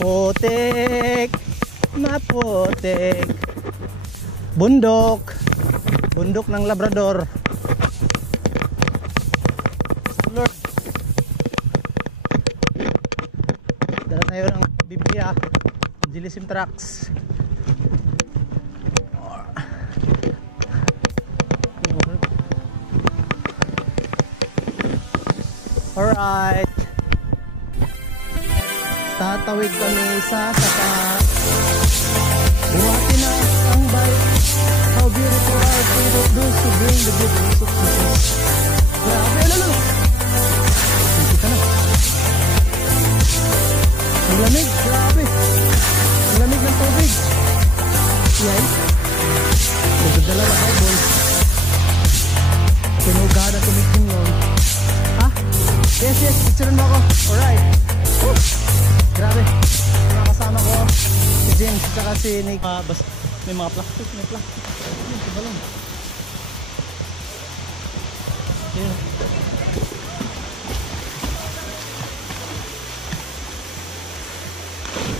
Maputik, maputik. Bundok, bundok ng Labrador. Lord, dala tayo ng Biblia, Evangelism Tracts. Alright, tatawid kami sa saka. Buhati na ang bike. How beautiful are feet of those who bring the good news of Jesus. Grabe, lalo. Hindi ka na. Ang lamig, grabe. Ang lamig ng tubig. Yan. Nagdadala na Bible. Sinugahan ang tumitin yun. Ha? Yes, yes, picturean mo ako. Alright. Woo! Grabe. Mga kasama ko, si James at saka si Nick. May mga plastic, may plastic. Yun, si balon. Yun.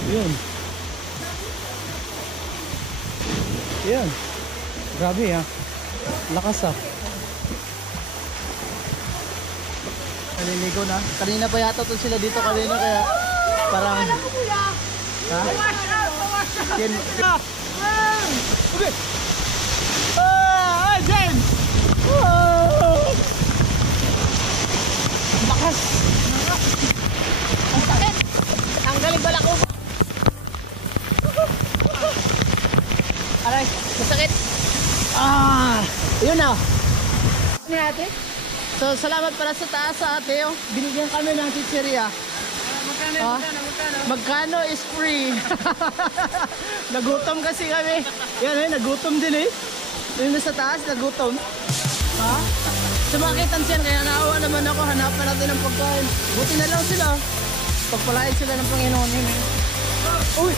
Yun. Yun. Grabe ha. Lakas ha. Naliligo na. Kanina pa yata to sila dito kanina kaya parang ha? Ken okay. Jen! Bakas! Ang sakit! Ang galing bala ko! Aray, masakit! Yun na! Ano ate? So, salamat para sa taas sa ate. Oh. Binigyan kami ng chicheria. Magkano is free. Nagutom kasi kami. Yan eh, nagutom din eh. Yung nasa taas, nagutom. Ha? Sumakitan siya, kaya naawa naman ako. Hanapan natin ng pagkain. Buti na lang sila. Pagpalain sila ng Panginoon. Uy!